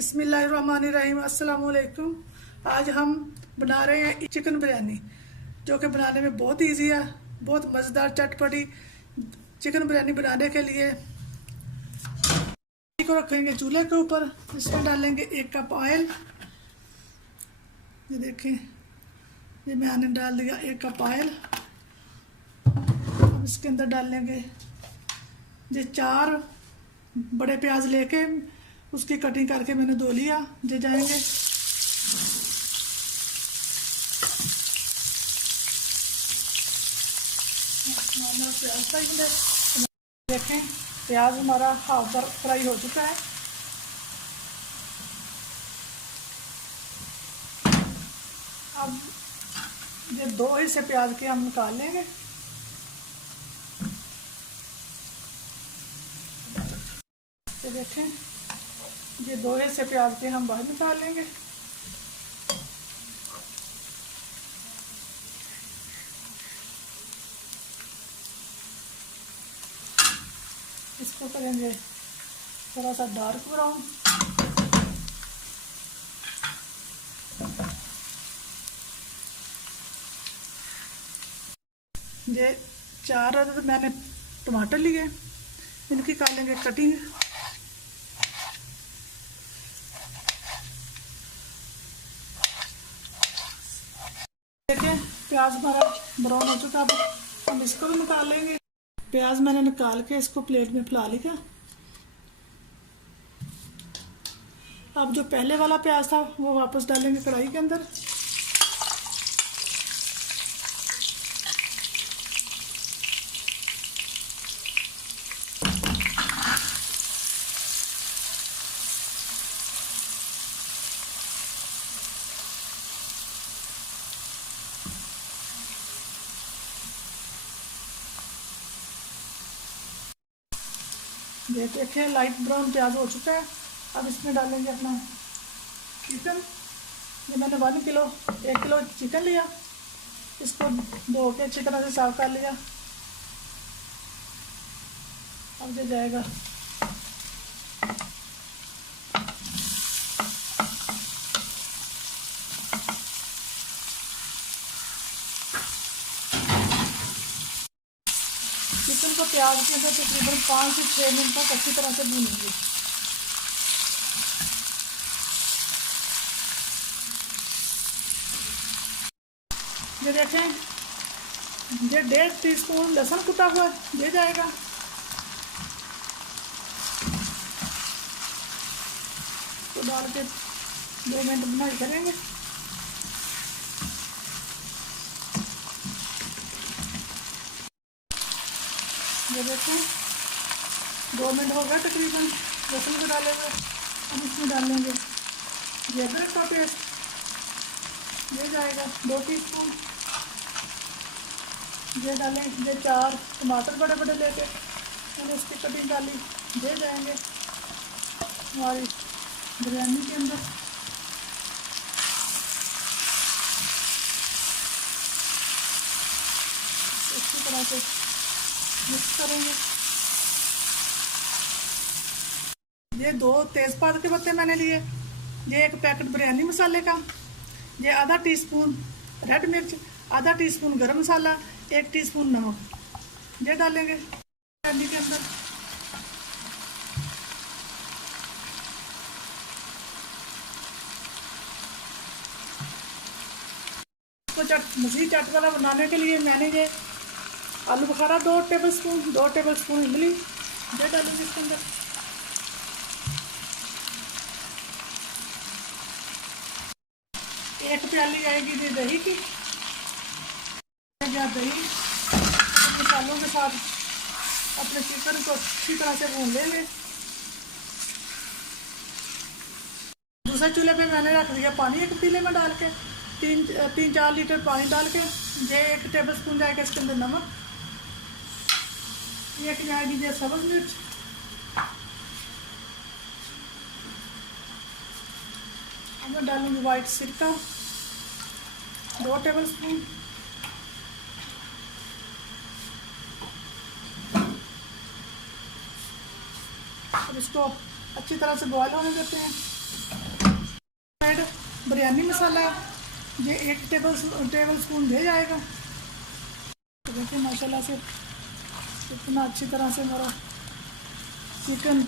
बिस्मिल्लाहिर्रहमानिर्रहीम। अस्सलाम वालेकुम। आज हम बना रहे हैं चिकन बिरयानी, जो कि बनाने में बहुत इजी है, बहुत मज़ेदार चटपटी चिकन बिरयानी। बनाने के लिए को रखेंगे चूल्हे के ऊपर। इसमें डालेंगे 1 कप ऑयल। ये देखें, ये मैंने डाल दिया 1 कप ऑयल। अब इसके अंदर डालेंगे ये 4 बड़े प्याज लेके उसकी कटिंग करके मैंने धो लिया। जे जाएंगे प्याज। देखें, प्याज हमारा हाफ पर फ्राई हो चुका है। अब ये 2 हिस्से प्याज के हम निकाल लेंगे। ये देखें, ये 2 हिस्से प्याज के हम बाहर निकाल लेंगे। इसको करेंगे थोड़ा सा डार्क ब्राउन। ये 4 अदद मैंने टमाटर लिए, इनकी कर लेंगे कटिंग। देखिए, प्याज हमारा ब्राउन हो चुका। अब हम इसको भी निकाल लेंगे। प्याज मैंने निकाल के इसको प्लेट में फैला लिया। अब जो पहले वाला प्याज था वो वापस डालेंगे कढ़ाई के अंदर। ये देखिए, लाइट ब्राउन प्याज हो चुका है। अब इसमें डालेंगे अपना चिकन। ये मैंने 1 किलो चिकन लिया, इसको धो के अच्छी तरह से साफ कर लिया। अब ये जाएगा चिकन को प्याज के अंदर तकरीबन 5 से 6 मिनट तक अच्छी तरह से भूनेंगे। ये देखें, ये 1.5 टीस्पून लहसुन कुटा हुआ ये जाएगा। तो डाल के 2 मिनट बनाई करेंगे। ये देखें, 2 मिनट हो गए तकरीबन लहसुन को डाले हुए। अब इसमें डालेंगे ये अदरक का पेस्ट, ये जाएगा 2 टीस्पून। ये डालेंगे ये 4 टमाटर बड़े बड़े लेके मैंने इसकी कटिंग डाली, ये जाएंगे हमारी बिरयानी के अंदर। अच्छी तरह से मिक्स करेंगे। ये 2 तेज़पात के पत्ते मैंने लिए, ये 1 पैकेट बिरयानी मसाले का, ये आधा टीस्पून रेड मिर्च, आधा टीस्पून गरम मसाला, 1 टीस्पून नमक, ये डालेंगे बिरयानी के अंदर। इसको मज़ीद चटपटा बनाने के लिए मैंने ये आलू बुखारा 2 टेबलस्पून इमली ये डालेंगे इसके अंदर। एक प्याली आएगी ये दही की, या दही मसालों के साथ अपने चिकन को अच्छी तरह से भून लेंगे। दूसरे चूल्हे पे मैंने रख दिया पानी, 1 पतीले में डाल के 3-4 लीटर पानी डाल के। ये 1 टेबलस्पून जाएगा इसके अंदर नमक, 1 जाएगी ये सब्ज़ मिर्च, अब मैं डालूंगी वाइट सिरका 2 टेबलस्पून। अब इसको अच्छी तरह से बॉयल होने देते हैं। साइड बिरयानी मसाला ये 1 टेबल स्पून दे जाएगा। तो देखिए माशाल्लाह से इतना अच्छी तरह से हमारा चिकन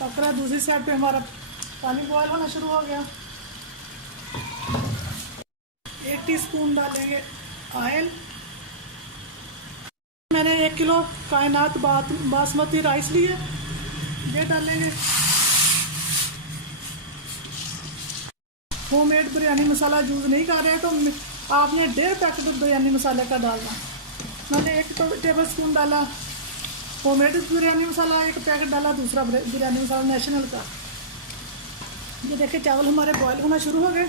पक रहा है। दूसरी साइड पे हमारा पानी बॉयल होना शुरू हो गया। 1 टीस्पून डालेंगे ऑयल। मैंने 1 किलो कायनात बासमती राइस लिए, ये डालेंगे। होममेड बिरयानी मसाला यूज़ नहीं कर रहे तो आपने 1.5 पैकेट बिरयानी मसाले का डालना। मैंने 1 टेबल स्पून डाला होममेड बिरयानी मसाला, 1 पैकेट डाला दूसरा बिरयानी मसाला नेशनल का। ये देखिए चावल हमारे बॉयल होना शुरू हो गए।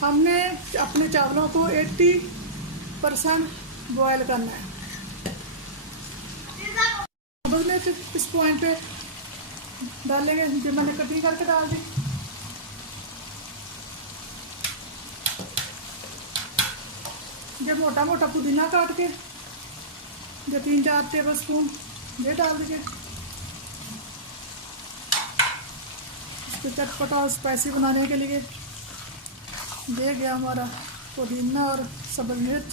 हमने अपने चावलों को 80% बॉयल करना है। अब में इस पॉइंट पे डालेंगे जो मैंने कटिंग करके डाल दी। ये मोटा मोटा पुदीना काट के जो 3-4 टेबल स्पून ये डाल दीजिए। इसको चटपटा और स्पाइसी बनाने के लिए ये गया हमारा पुदीना और सब्ज़ मिर्च।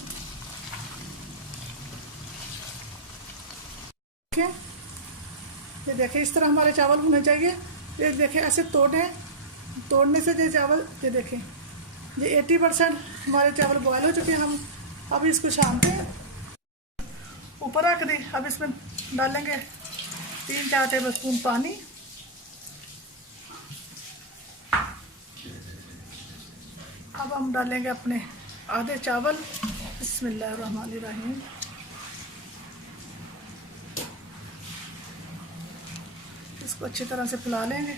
ये देखिए इस तरह हमारे चावल होने चाहिए। ये देखिए ऐसे तोड़ने से ये चावल, ये देखें ये 80% हमारे चावल बॉयल हो चुके हैं। हम अब इसको छानते हैं, ऊपर रख दी। अब इसमें डालेंगे 3-4 टेबल स्पून पानी। अब हम डालेंगे अपने आधे चावल। बिस्मिल्लाहिर्रहमानिर्रहीम। इसको अच्छी तरह से फैला लेंगे।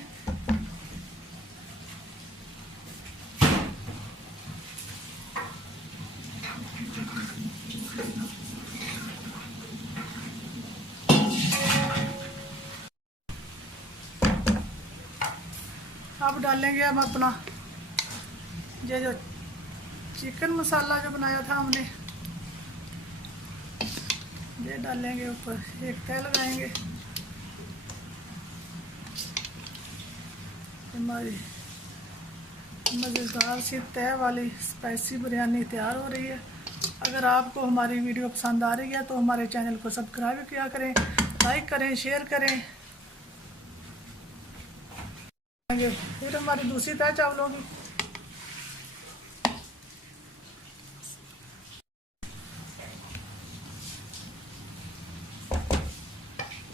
अब डालेंगे हम अपना ये जो चिकन मसाला जो बनाया था हमने, ये डालेंगे ऊपर। एक तह लगाएंगे। हमारी मज़ेदार सी तह वाली स्पाइसी बिरयानी तैयार हो रही है। अगर आपको हमारी वीडियो पसंद आ रही है तो हमारे चैनल को सब्सक्राइब किया करें, लाइक करें, शेयर करें। फिर हमारी दूसरी तह चावलों की।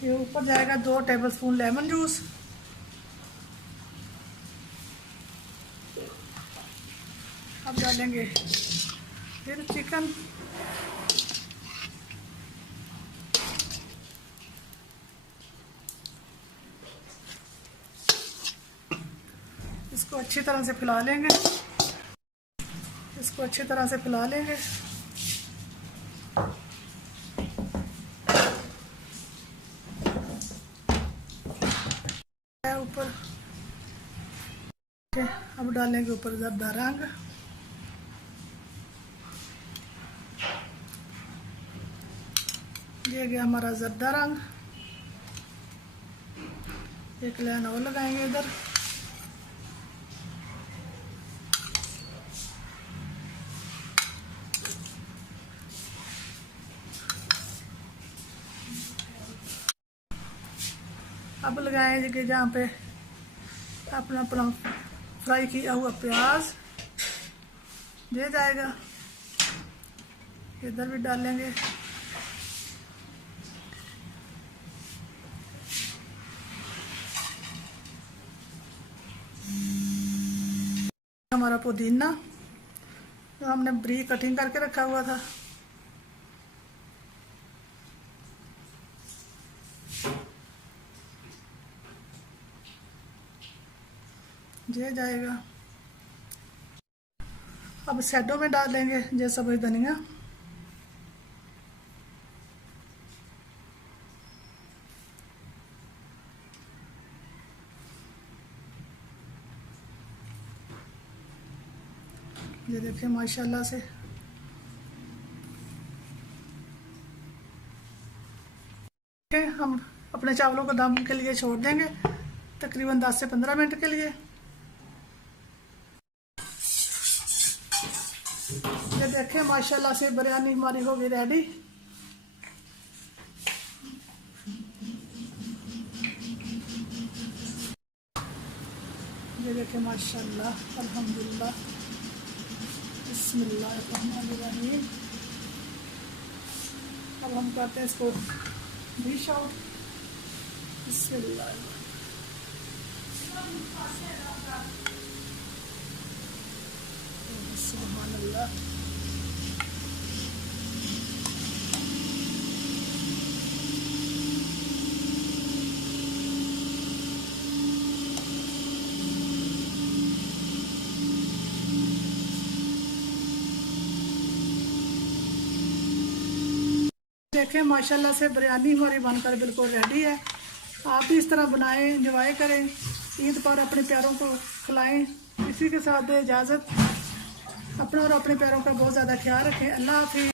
ये ऊपर जाएगा 2 टेबल स्पून लेमन जूस। अब डालेंगे फिर चिकन। इसको अच्छी तरह से फैला लेंगे। इसको अच्छी तरह से फैला लेंगे। ऊपर अब डालेंगे ऊपर ज़र्दा रंग। ये गया हमारा ज़र्दा रंग। एक लाइन और लगाएंगे इधर। अब लगाएंगे जहाँ पे अपना अपना फ्राई किया हुआ प्याज दे जाएगा। इधर भी डालेंगे। हमारा पुदीना जो हमने ब्रीक कटिंग करके रखा हुआ था, ये जाएगा। अब सैडो में डाल देंगे ये सब्ज़ धनिया। ये देखिए माशाल्लाह से हम अपने चावलों को दम के लिए छोड़ देंगे तकरीबन 10 से 15 मिनट के लिए। ये देखें माशाल्लाह से बिरयानी हमारी हो गई रेडी। ये देखें माशाल्लाह, अल्हम्दुलिल्लाह, बिस्मिल्लाहिर्रहमानिर्रहीम। अब हम करते हैं इसको डिश आउट। बिस्मिल्लाह। सुभान अल्लाह। देखें माशाल्लाह से बिरयानी हमारी बनकर बिल्कुल रेडी है। आप भी इस तरह बनाएं, एंजॉय करें, ईद पर अपने प्यारों को खिलाएं। इसी के साथ दे इजाज़त। अपना और अपने प्यारों का बहुत ज़्यादा ख्याल रखें। अल्लाह हाफिज़।